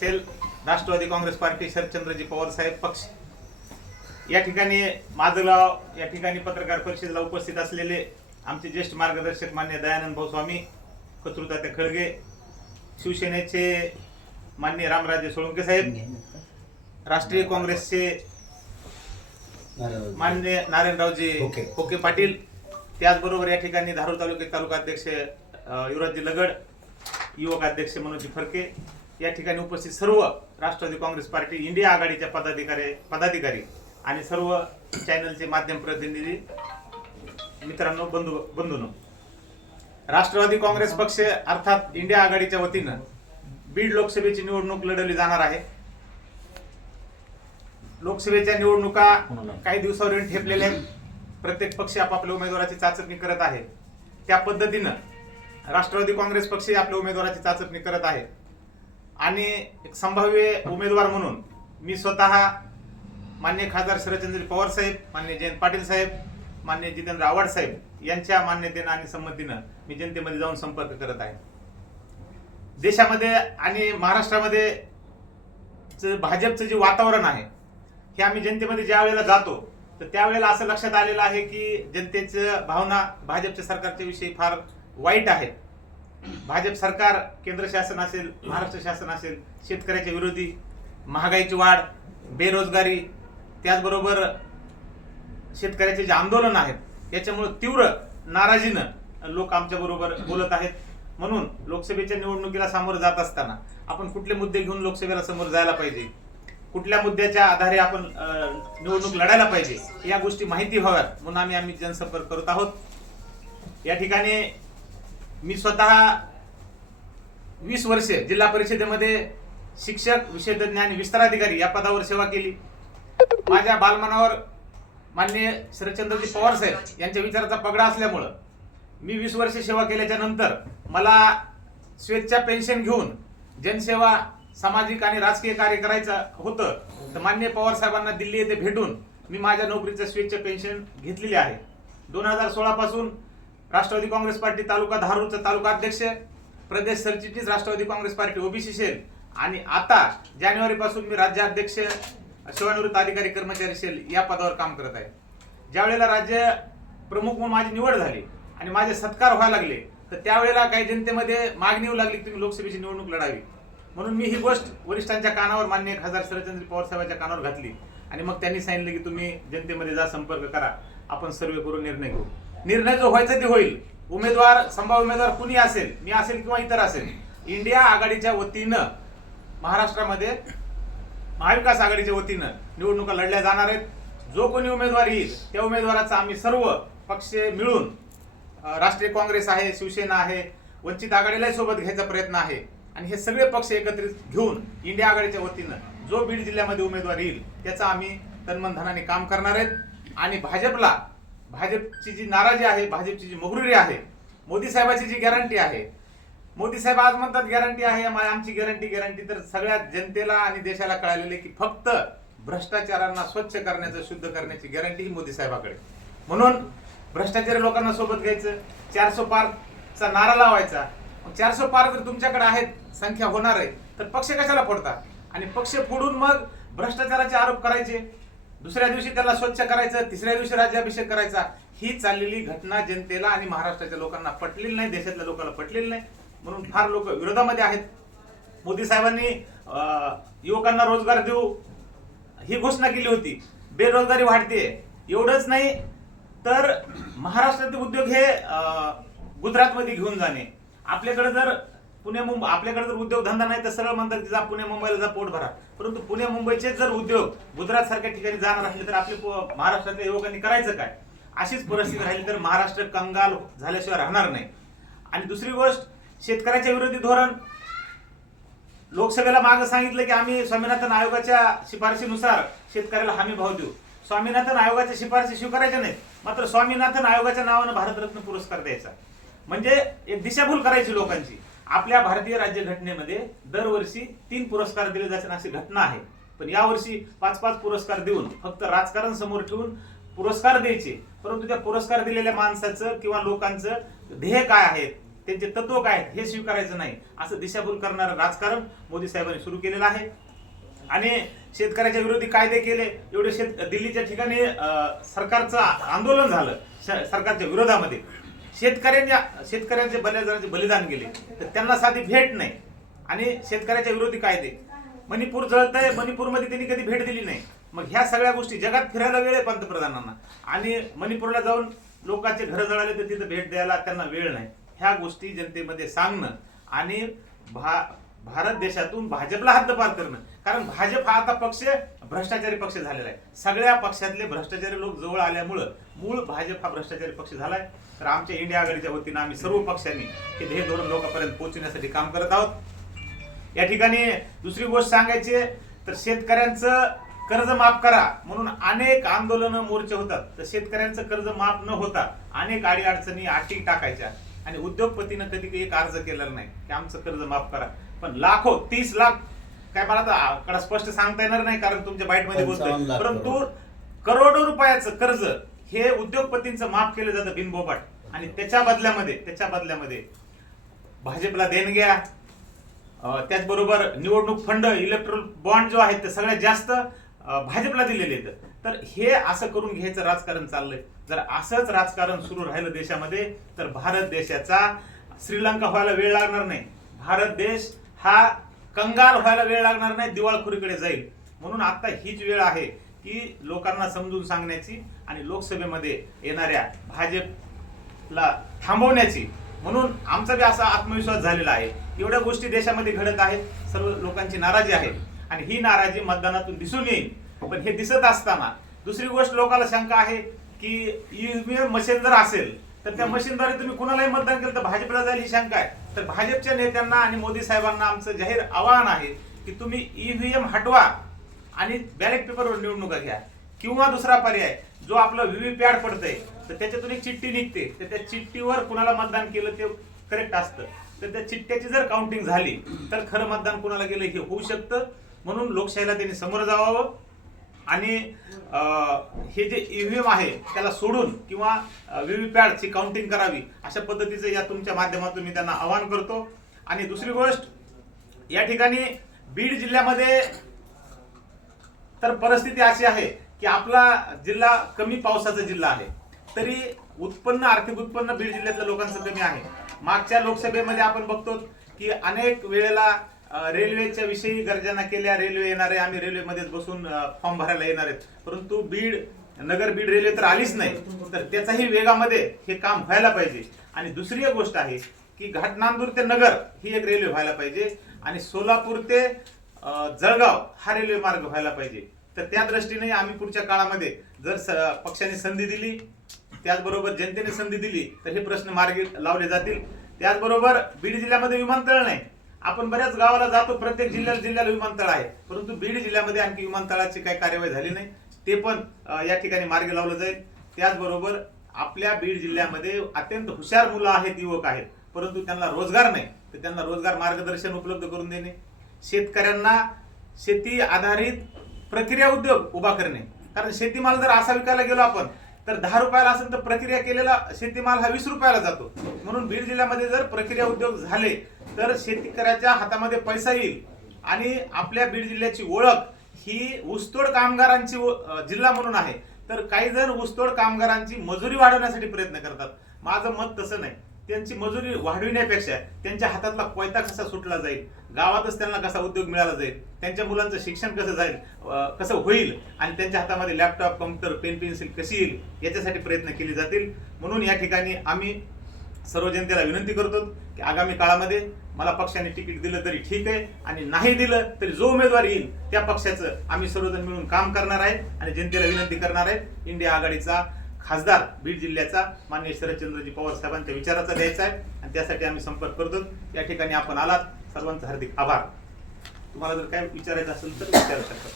Cell Rashtrawadi Congress party Sharadchandraji Pawar साहेब पक्ष या ठिकाणी माझगाव या ठिकाणी पत्रकार परिषदेला उपस्थित असलेले आमचे ज्येष्ठ मार्गदर्शक मान्य दयानंद भाऊ स्वामी खळगे शिवसेनेचे मान्य रामराजे सोळंके साहेब राष्ट्रीय काँग्रेसचे मान्य नारायणरावजी. ओके पाटील त्याचबरोबर या ठिकाणी धारूर तालुके तालुका अध्यक्ष युवराजजी लगड युवक अध्यक्ष मनोजी फरके या ठिकाणी उपस्थित सर्व राष्ट्रवादी काँग्रेस पार्टी इंडिया आघाडीच्या पदाधिकारी पदाधिकारी आणि सर्व चॅनलचे माध्यम प्रतिनिधी मित्रांनो बंधू बंधूंनो. राष्ट्रवादी काँग्रेस पक्ष अर्थात इंडिया आघाडीच्या वतीनं बीड लोकसभेची निवडणूक लढवली जाणार आहे. लोकसभेच्या निवडणुका काही दिवसावर ठेपलेल्या आहेत. प्रत्येक पक्ष आपापल्या उमेदवाराची चाचपणी करत आहे. त्या पद्धतीनं राष्ट्रवादी काँग्रेस पक्ष आपल्या उमेदवाराची चाचपणी करत आहे. आणि एक संभाव्य उमेदवार म्हणून मी स्वतः मान्य खासदार शरदचंद्र पवार साहेब मान्य जयंत पाटील साहेब मान्य जितेंद्र आव्हाड साहेब यांच्या मान्यतेनं आणि संमतीनं मी जनतेमध्ये जाऊन संपर्क करत आहे. देशामध्ये आणि महाराष्ट्रामध्ये भाजपचं जे वातावरण आहे हे आम्ही जनतेमध्ये ज्या वेळेला जातो तर त्यावेळेला असं लक्षात आलेलं आहे की जनतेचं भावना भाजपच्या सरकारच्या विषयी फार वाईट आहेत भाजप सरकार केंद्र शासन असेल महाराष्ट्र शासन असेल शेतकऱ्याच्या विरोधी महागाईची वाढ बेरोजगारी त्याचबरोबर शेतकऱ्याचे जे आंदोलन आहेत याच्यामुळं तीव्र नाराजीनं लोक आमच्याबरोबर बोलत आहेत. म्हणून लोकसभेच्या निवडणुकीला सामोरं जात असताना आपण कुठले मुद्दे घेऊन लोकसभेला समोर जायला पाहिजे? कुठल्या मुद्द्याच्या आधारे आपण निवडणूक लढायला पाहिजे? या गोष्टी माहिती व्हाव्यात. म्हणून आम्ही आम्ही जनसंपर्क करत आहोत. या ठिकाणी मी स्वतः वीस वर्षे जिल्हा परिषदेमध्ये शिक्षक विषयतज्ञ आणि विस्ताराधिकारी या पदावर सेवा केली. माझ्या बालमनावर मान्य शरदचंद्रजी पवार साहेब यांच्या विचाराचा पगडा असल्यामुळं मी वीस वर्ष सेवा केल्याच्यानंतर मला स्वेच्छा पेन्शन घेऊन जनसेवा सामाजिक आणि राजकीय कार्य करायचं होतं तर मान्य पवार साहेबांना दिल्ली येथे भेटून मी माझ्या नोकरीचं स्वेच्छा पेन्शन घेतलेली आहे. दोन हजार सोळापासून राष्ट्रवादी काँग्रेस पार्टी तालुका धारूरचा तालुका अध्यक्ष प्रदेश सरचिटणीस Rashtrawadi Congress party OBC cell आणि आता जानेवारीपासून मी राज्याध्यक्ष सेवानिवृत्त अधिकारी कर्मचारी सेल या पदावर काम करत आहे. ज्यावेळेला राज्य प्रमुख म्हणून माझी निवड झाली आणि माझे सत्कार व्हायला लागले तर त्यावेळेला काही जनतेमध्ये मागणी येऊ लागली तुम्ही लोकसभेची निवडणूक लढावी. म्हणून मी ही गोष्ट वरिष्ठांच्या कानावर मान्य खासदार शरदचंद्र पवार साहेबांच्या कानावर घातली. आणि मग त्यांनी सांगितलं की तुम्ही जनतेमध्ये जा संपर्क करा. आपण सर्वे करून निर्णय घेऊ. निर्णय जो व्हायचा ते होईल. उमेदवार संभाव्य उमेदवार कुणी असेल मी असेल किंवा इतर असेल इंडिया आघाडीच्या वतीनं महाराष्ट्रामध्ये महाविकास आघाडीच्या वतीनं निवडणुका लढल्या जाणार आहेत. जो कोणी उमेदवार येईल त्या उमेदवाराचा आम्ही सर्व पक्ष मिळून राष्ट्रीय काँग्रेस आहे शिवसेना आहे वंचित आघाडीलाही सोबत घ्यायचा प्रयत्न आहे. आणि हे सगळे पक्ष एकत्रित घेऊन इंडिया आघाडीच्या वतीनं जो बीड जिल्ह्यामध्ये उमेदवार येईल त्याचा आम्ही तन्मनधनाने काम करणार आहेत. आणि भाजपला भाजपची जी नाराजी आहे भाजपची जी मुगरुरी आहे मोदी साहेबाची जी गॅरंटी आहे मोदी साहेब आज म्हणतात गॅरंटी आहे आमची गॅरंटी गॅरंटी तर सगळ्या जनतेला आणि देशाला कळालेले की फक्त भ्रष्टाचारांना स्वच्छ करण्याचं शुद्ध करण्याची गॅरंटी ही मोदी साहेबाकडे म्हणून भ्रष्टाचारी लोकांना सोबत घ्यायचं चारशे पारचा नारा लावायचा. मग चारशे पार जर तुमच्याकडे आहेत संख्या होणार आहे तर पक्ष कशाला फोडता आणि पक्ष फोडून मग भ्रष्टाचाराचे आरोप करायचे. दुसऱ्या दिवशी त्याला स्वच्छ करायचं तिसऱ्या दिवशी राज्याभिषेक करायचा. ही चाललेली घटना जनतेला आणि महाराष्ट्राच्या लोकांना पटलेली नाही देशातल्या लोकांना पटलेली नाही. म्हणून फार लोक विरोधामध्ये आहेत. मोदी साहेबांनी युवकांना रोजगार देऊ ही घोषणा केली होती. बेरोजगारी वाढते एवढंच नाही तर महाराष्ट्रातील उद्योग हे गुजरातमध्ये घेऊन जाणे. आपल्याकडे जर पुणे मुंबई आपल्याकडे जर उद्योगधंदा नाही तर सरळ म्हणतात की जा पुणे मुंबईला जा पोट भरा. परंतु पुणे मुंबईचे जर उद्योग गुजरात सारख्या ठिकाणी जाणार असले तर आपले महाराष्ट्रातल्या युवकांनी करायचं काय? अशीच परिस्थिती राहिली तर महाराष्ट्र कंगाल झाल्याशिवाय राहणार नाही. आणि दुसरी गोष्ट शेतकऱ्याच्या विरोधी धोरण. लोकसभेला मागे सांगितलं की आम्ही स्वामीनाथन आयोगाच्या शिफारशीनुसार शेतकऱ्याला हमी भाव देऊ. स्वामीनाथन आयोगाच्या शिफारशी स्वीकारायच्या नाहीत मात्र स्वामीनाथन आयोगाच्या नावानं भारतरत्न पुरस्कार द्यायचा. म्हणजे एक दिशाभूल करायची लोकांची. आपल्या भारतीय राज्यघटनेमध्ये दरवर्षी तीन पुरस्कार दिले जातील अशी घटना आहे. पण यावर्षी पाच पाच पुरस्कार देऊन फक्त राजकारण समोर ठेवून पुरस्कार द्यायचे. परंतु त्या पुरस्कार दिलेल्या माणसाचं किंवा लोकांचं ध्येय काय आहे? त्यांचे तत्व काय आहेत? हे स्वीकारायचं नाही. असं दिशाभूल करणारं राजकारण मोदी साहेबांनी सुरू केलेलं आहे. आणि शेतकऱ्याच्या विरोधी कायदे केले. एवढे शेत दिल्लीच्या ठिकाणी सरकारचं आंदोलन झालं. श- सरकारच्या विरोधामध्ये. शेतकऱ्यांच्या शेतकऱ्यांचे बलिदानाचे बलिदान गेले तर त्यांना साधी भेट नाही. आणि शेतकऱ्याच्या विरोधी कायदे. मणिपूर जळतंय मणिपूरमध्ये त्यांनी कधी भेट दिली नाही. मग ह्या सगळ्या गोष्टी जगात फिरायला वेळ आहे पंतप्रधानांना. आणि मणिपूरला जाऊन लोकांचे घरं जळाले तर तिथं भेट द्यायला त्यांना वेळ नाही. ह्या गोष्टी जनतेमध्ये सांगणं आणि भा भारत देशातून भाजपला हद्दपार करणं. कारण भाजप हा आता पक्ष भ्रष्टाचारी पक्ष झालेला आहे. सगळ्या पक्षातले भ्रष्टाचारी लोक जवळ आल्यामुळं मूळ भाजप हा भ्रष्टाचारी पक्ष झालाय. तर आमच्या इंडिया आघाडीच्या वतीनं आम्ही सर्व पक्षांनी हे ध्येय धोरण लोकांपर्यंत पोहोचवण्यासाठी काम करत आहोत. या ठिकाणी दुसरी गोष्ट सांगायची तर शेतकऱ्यांचं कर्ज माफ करा म्हणून अनेक आंदोलन मोर्चे होतात. तर शेतकऱ्यांचं कर्ज माफ न होता अनेक अडी अडचणी अटी टाकायच्या आणि उद्योगपतीनं कधी एक अर्ज केलेला नाही की आमचं कर्ज माफ करा. पण लाखो तीस लाख काय मला तर आकडा स्पष्ट सांगता येणार नाही कारण तुमच्या बाईटमध्ये पंचावन्न बोलतोय. परंतु. करोडो रुपयाचं कर्ज हे उद्योगपतींचं माफ केलं जातं बिनबोबाट. आणि त्याच्या बदल्यामध्ये त्याच्या बदल्यामध्ये भाजपला देणग्या त्याचबरोबर निवडणूक फंड इलेक्ट्रॉल बॉन्ड जो आहेत ते सगळ्यात जास्त भाजपला दिलेले आहेत. तर हे असं करून घ्यायचं राजकारण चाललंय. जर असंच राजकारण सुरू राहिलं देशामध्ये तर भारत देशाचा श्रीलंका व्हायला वेळ लागणार नाही. भारत देश हा कंगाल व्हायला वेळ लागणार नाही दिवाळखोरीकडे जाईल. म्हणून आता हीच वेळ आहे. की लोकांना समजून सांगण्याची आणि लोकसभेमध्ये येणाऱ्या भाजपला थांबवण्याची. म्हणून आमचा बी असा आत्मविश्वास झालेला आहे. एवढ्या गोष्टी देशामध्ये घडत आहेत. सर्व लोकांची नाराजी आहे. आणि ही नाराजी मतदानातून दिसून येईल. पण हे दिसत असताना दुसरी गोष्ट लोकांना शंका आहे की ईव्हीएम मशीन जर असेल तर त्या मशीनद्वारे तुम्ही कुणालाही मतदान केलं तर भाजपला जाईल ही शंका आहे. तर भाजपच्या नेत्यांना आणि मोदी साहेबांना आमचं जाहीर आवाहन आहे की तुम्ही ईव्हीएम हटवा. आणि बॅलेट पेपरवर निवडणुका घ्या. किंवा दुसरा पर्याय जो आपलं व्हीव्हीपॅड पडतंय तर त्याच्यातून एक चिठ्ठी निघते. तर त्या चिठ्ठीवर कुणाला मतदान केलं ते करेक्ट असतं. तर त्या चिठ्ठ्याची जर काउंटिंग झाली तर खरं मतदान कुणाला गेलं हे होऊ शकतं. म्हणून लोकशाहीला त्यांनी समोर जावावं आणि हे जे ईव्हीएम आहे त्याला सोडून किंवा व्हीव्हीपॅडची काउंटिंग करावी अशा पद्धतीचं या तुमच्या माध्यमातून मी त्यांना आवाहन करतो. आणि दुसरी गोष्ट या ठिकाणी बीड जिल्ह्यामध्ये तर परिस्थिती अशी आहे की आपला जिल्हा कमी पावसाचा जिल्हा आहे. तरी उत्पन्न आर्थिक उत्पन्न बीड जिल्ह्यातल्या लोकांचं कमी आहे. मागच्या लोकसभेमध्ये आपण बघतो की अनेक वेळेला रेल्वेच्या विषयी गर्जना केल्या. रेल्वे येणार आहे आम्ही रेल्वेमध्येच बसून फॉर्म भरायला येणार आहेत. परंतु बीड नगर बीड रेल्वे तर आलीच नाही. तर त्याचाही वेगामध्ये हे काम व्हायला पाहिजे. आणि दुसरी एक गोष्ट आहे की घाटनांदूर ते नगर ही एक रेल्वे व्हायला पाहिजे. आणि सोलापूर ते जळगाव हा रेल्वे मार्ग व्हायला पाहिजे. तर त्या दृष्टीने आम्ही पुढच्या काळामध्ये जर स- पक्षाने संधी दिली त्याचबरोबर जनतेने संधी दिली तर हे प्रश्न मार्गी लावले जातील. त्याचबरोबर बीड जिल्ह्यामध्ये विमानतळ नाही. आपण बऱ्याच गावाला जातो प्रत्येक जिल्ह्याला जिल्ह्याला विमानतळ आहे. परंतु बीड जिल्ह्यामध्ये आणखी विमानतळाची काही कार्यवाही झाली नाही. ते पण या ठिकाणी मार्गी लावलं जाईल. त्याचबरोबर आपल्या बीड जिल्ह्यामध्ये अत्यंत हुशार मुलं आहेत युवक आहेत. परंतु त्यांना रोजगार नाही. तर त्यांना रोजगार मार्गदर्शन उपलब्ध करून देणे. शेतकऱ्यांना शेती आधारित प्रक्रिया उद्योग उभा करणे. कारण शेतीमाल जर असा विकायला गेलो आपण तर दहा रुपयाला असेल तर प्रक्रिया केलेला शेतीमाल हा वीस रुपयाला जातो. म्हणून बीड जिल्ह्यामध्ये जर प्रक्रिया उद्योग झाले तर शेतकऱ्याच्या हातामध्ये पैसा येईल. आणि आपल्या बीड जिल्ह्याची ओळख ही ऊसतोड कामगारांची जिल्हा म्हणून आहे. तर काही जण ऊसतोड कामगारांची मजुरी वाढवण्यासाठी प्रयत्न करतात. माझं मत तसं नाही. त्यांची मजुरी वाढविण्यापेक्षा त्यांच्या हातातला कोयता कसा सुटला जाईल गावातच त्यांना कसा उद्योग मिळाला जाईल त्यांच्या मुलांचं शिक्षण कसं जाईल कसं होईल आणि त्यांच्या हातामध्ये लॅपटॉप कम्प्युटर पेन पेन्सिल कशी येईल याच्यासाठी प्रयत्न केले जातील. म्हणून या ठिकाणी आम्ही सर्व जनतेला विनंती करतो की आगामी काळामध्ये मला पक्षाने तिकीट दिलं तरी ठीक आहे आणि नाही दिलं तरी जो उमेदवार येईल त्या पक्षाचं आम्ही सर्वजण मिळून काम करणार आहे आणि जनतेला विनंती करणार आहे इंडिया आघाडीचा खासदार बीड जिल्ह्याचा मान्य शरदचंद्रजी पवार साहेबांच्या विचाराचा द्यायचा आहे. आणि त्यासाठी आम्ही संपर्क करतो. या ठिकाणी आपण आलात. सर्वांचा हार्दिक आभार. तुम्हाला जर काय विचारायचं असेल तर विचारू शकता.